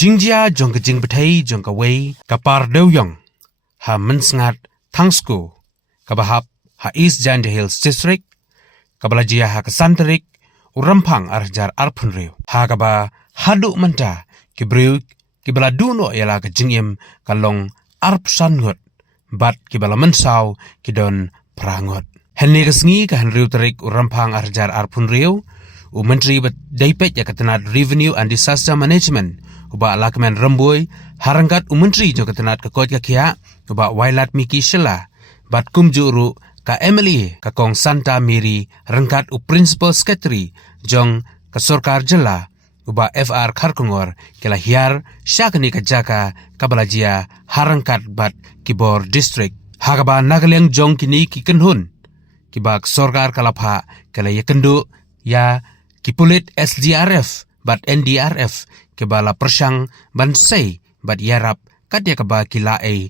Jingjia jong ke jingbthei jong ke wei kapar dewiong ha mensngat Thangsko kabahap ha East Jande Hills District kabalajia ha kesanterik urampang arjar arpunreu ha kaba hadu menta kibreu kibala duno yala ke jingim kalong arp sangot bat kibala mensaw kidon prangot henni kesngi ka henriu terik urampang arjar arpunreu u menteri bet daipet ya ketenat revenue and disaster management uba lakmen remboi harangkat u menteri jo ketenat kekot kakia uba wailat miki shela bat kumjuru ka Emily ka kong Santa Mary rengkat u principal secretary jong ka sorkar jela uba FR Kharkongor kela hiar syakni ka jaka kabalajia harangkat bat kibor district hagaba nagaleng jong kini ki kenhun kibak sorkar kalapha kela yakendu ya kipulit SDRF bat NDRF kebala persang bansai bat yarap katya keba kilae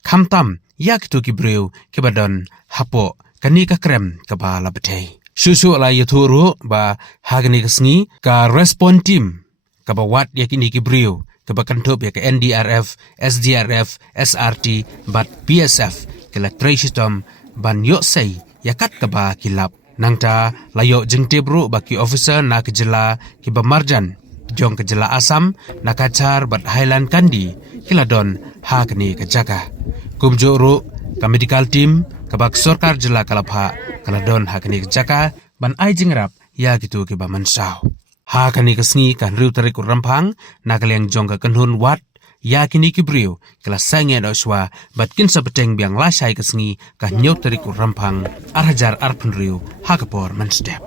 kamtam yak tu kibreu kebadon hapo kani ka krem kebala bteng susu la yaturu ba hagni kesngi ka respond team keba wat yakini kibreu keba kantup ya ke NDRF SDRF SRT bat BSF kela trasitom ban yoksai yakat keba kilap nangta layo jengtebru baki officer na kejela kiba marjan jong kejela asam na kacar bat highland kandi kiladon hakni kejaka kumjuru ka medical team kabak sorkar jela kalapha kaladon hakni kejaka ban ai jingrap ya gitu kiba mensaw hakni kesngi kan riu tarik rampang nakaleng jong ka kenhun wat ya kini kibriu kala sange doswa bat kinsa bteng biang lashai kesngi ka nyot tarik rampang arhajar arpunriu hakapor menstep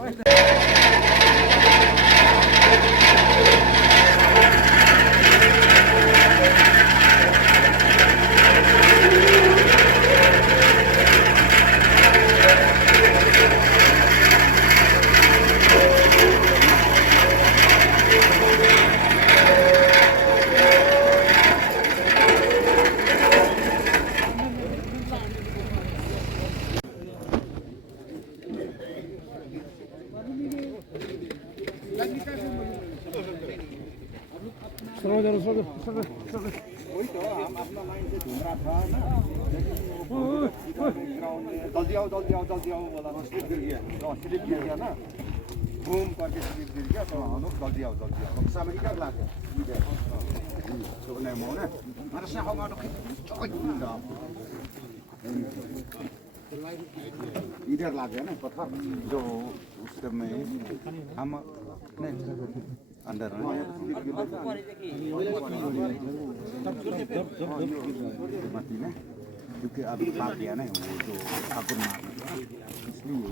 इधर ला गया ना पत्थर जो उसके में हम अंदर मती ना क्योंकि अभी पाप गया ना वो जो ठाकुर मार इसलिए